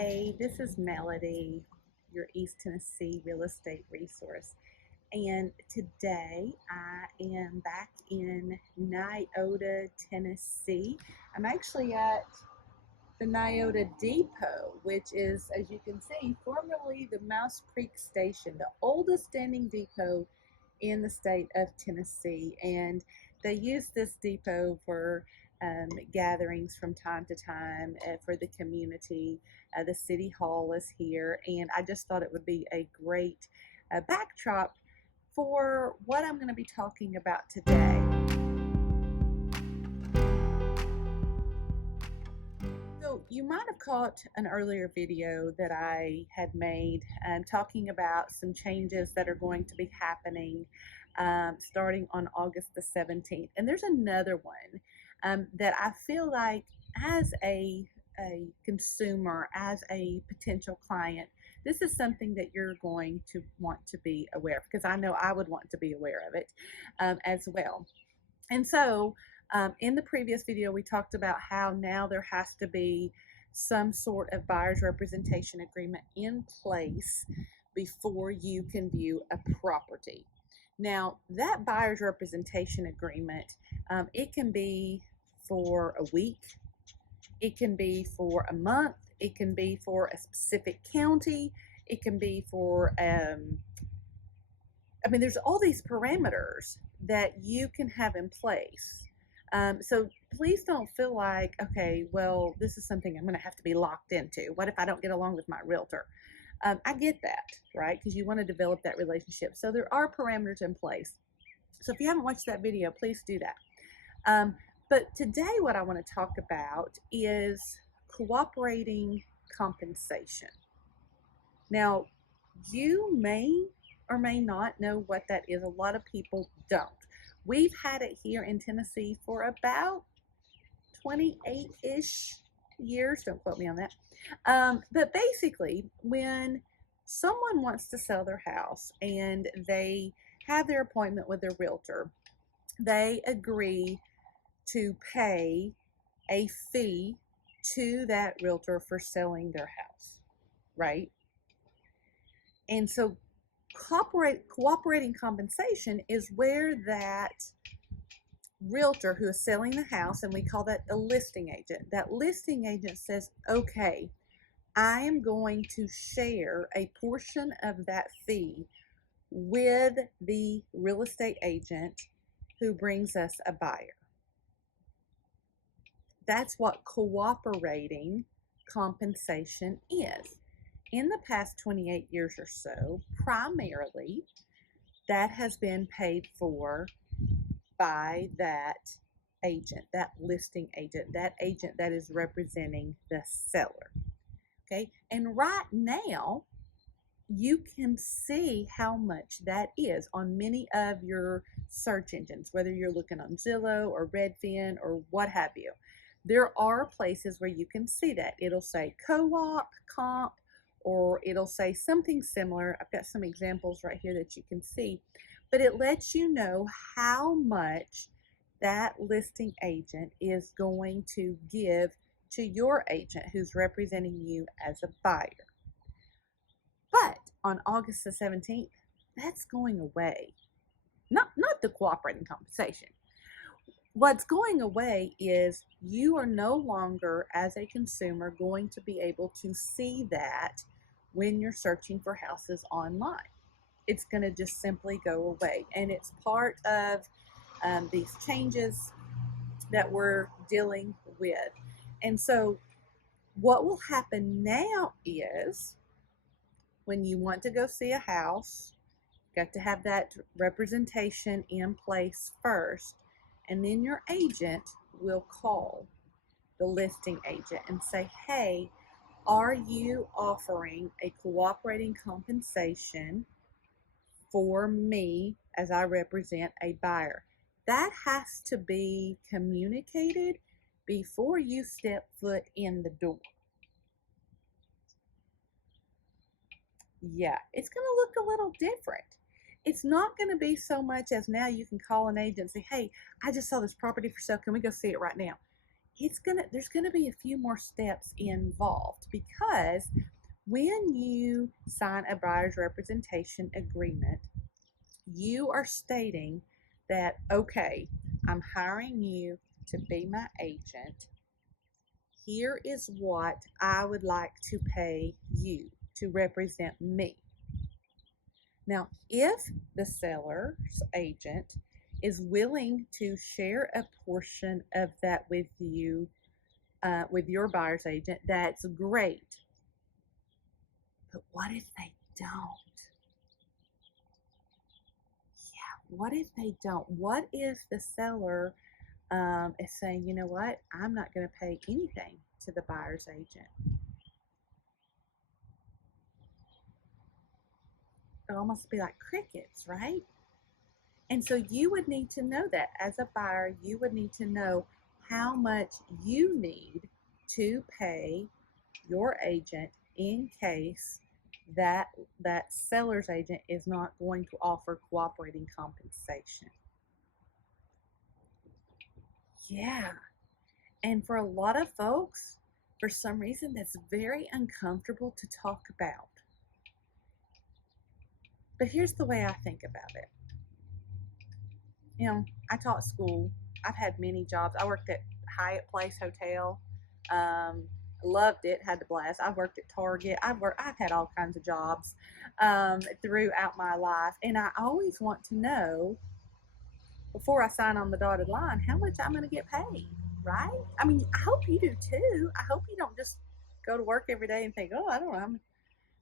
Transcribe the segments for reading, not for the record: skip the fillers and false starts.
Hey, this is Melody, your East Tennessee real estate resource. And today I am back in Nyota, Tennessee. I'm actually at the Nyota Depot, which is, as you can see, formerly the Mouse Creek Station, the oldest standing depot in the state of Tennessee. And they use this depot for gatherings from time to time for the community. The city hall is here, and I just thought it would be a great backdrop for what I'm going to be talking about today. So you might have caught an earlier video that I had made talking about some changes that are going to be happening starting on August the 17th. And there's another one that I feel like as a consumer, as a potential client, this is something that you're going to want to be aware of, because I know I would want to be aware of it as well. And so in the previous video, we talked about how now there has to be some sort of buyer's representation agreement in place before you can view a property. Now, that buyer's representation agreement, it can be for a week, it can be for a month, it can be for a specific county, it can be for, there's all these parameters that you can have in place. So please don't feel like, okay, well, this is something I'm going to have to be locked into. What if I don't get along with my realtor? I get that, right? Because you want to develop that relationship. So there are parameters in place. So if you haven't watched that video, please do that. But today what I want to talk about is cooperating compensation. Now, you may or may not know what that is. A lot of people don't. We've had it here in Tennessee for about 28-ish years. Don't quote me on that. But basically, when someone wants to sell their house and they have their appointment with their realtor, they agree to pay a fee to that realtor for selling their house, right? And so cooperating compensation is where that realtor who is selling the house, and we call that a listing agent, that listing agent says, okay, I am going to share a portion of that fee with the real estate agent who brings us a buyer. That's what cooperating compensation is. In the past 28 years or so, primarily, that has been paid for by that agent, that listing agent, that agent that is representing the seller. Okay, and right now, you can see how much that is on many of your search engines, whether you're looking on Zillow or Redfin or what have you. There are places where you can see that. It'll say co-op, comp, or it'll say something similar. I've got some examples right here that you can see, but it lets you know how much that listing agent is going to give to your agent who's representing you as a buyer. But on August the 17th, that's going away. Not the cooperating compensation. What's going away is you are no longer, as a consumer, going to be able to see that when you're searching for houses online. It's going to just simply go away. And it's part of these changes that we're dealing with. And so what will happen now is when you want to go see a house, you got to have that representation in place first. And then your agent will call the listing agent and say, hey, are you offering a cooperating compensation for me as I represent a buyer? That has to be communicated before you step foot in the door. Yeah, it's going to look a little different. It's not going to be so much as now you can call an agent and say, hey, I just saw this property for sale. Can we go see it right now? there's gonna be a few more steps involved, because when you sign a buyer's representation agreement, you are stating that, okay, I'm hiring you to be my agent. Here is what I would like to pay you to represent me. Now, if the seller's agent is willing to share a portion of that with you, with your buyer's agent, that's great. But what if they don't? Yeah, what if they don't? What if the seller is saying, you know what, I'm not going to pay anything to the buyer's agent? It'll almost be like crickets, right? And so you would need to know that as a buyer, you would need to know how much you need to pay your agent in case that seller's agent is not going to offer cooperating compensation. Yeah. And for a lot of folks, for some reason, that's very uncomfortable to talk about. But here's the way I think about it. You know, I taught school. I've had many jobs. I worked at Hyatt Place Hotel. Loved it. Had a blast. I worked at Target. I've had all kinds of jobs throughout my life, and I always want to know before I sign on the dotted line how much I'm going to get paid. Right? I mean, I hope you do too. I hope you don't just go to work every day and think, oh, I don't know.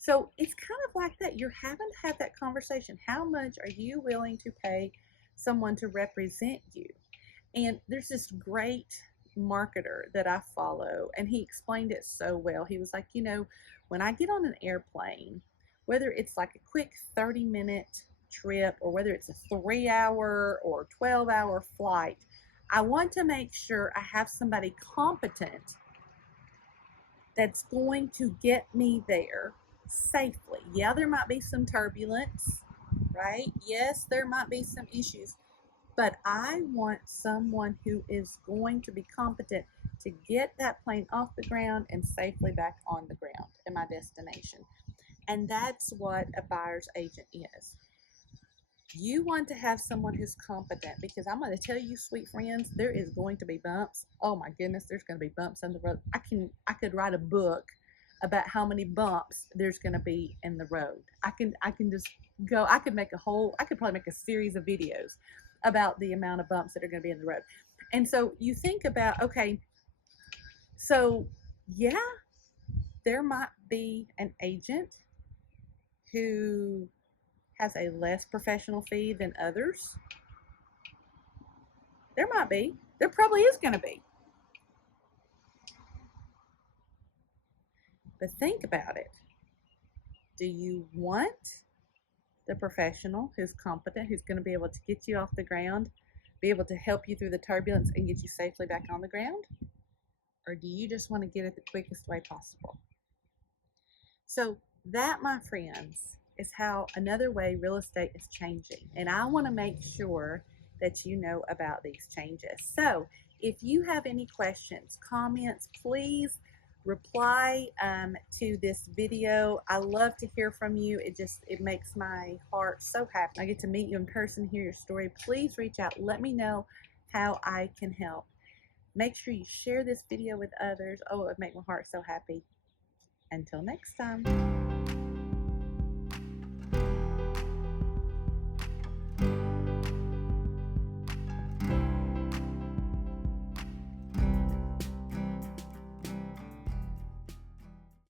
So it's kind of like that. You're having to have that conversation. How much are you willing to pay someone to represent you? And there's this great marketer that I follow, and he explained it so well. He was like, you know, when I get on an airplane, whether it's like a quick 30-minute trip or whether it's a 3-hour or 12-hour flight, I want to make sure I have somebody competent that's going to get me there safely. Yeah, there might be some turbulence, right? Yes, there might be some issues, but I want someone who is going to be competent to get that plane off the ground and safely back on the ground in my destination. And that's what a buyer's agent is. You want to have someone who's competent, because I'm going to tell you, sweet friends, there is going to be bumps. Oh my goodness, there's going to be bumps on the road. I could write a book about how many bumps there's going to be in the road. I can just go. I could probably make a series of videos about the amount of bumps that are going to be in the road. And so you think about, okay, so yeah, there might be an agent who has a less professional fee than others. There might be. There probably is going to be. But think about it. Do you want the professional who's competent, who's going to be able to get you off the ground, be able to help you through the turbulence and get you safely back on the ground? Or do you just want to get it the quickest way possible? So that, my friends, is how another way real estate is changing. And I want to make sure that you know about these changes. So if you have any questions, comments, please reply to this video. I love to hear from you. It makes my heart so happy. I get to meet you in person, hear your story. Please reach out. Let me know how I can help. Make sure you share this video with others. Oh, it would make my heart so happy. Until next time.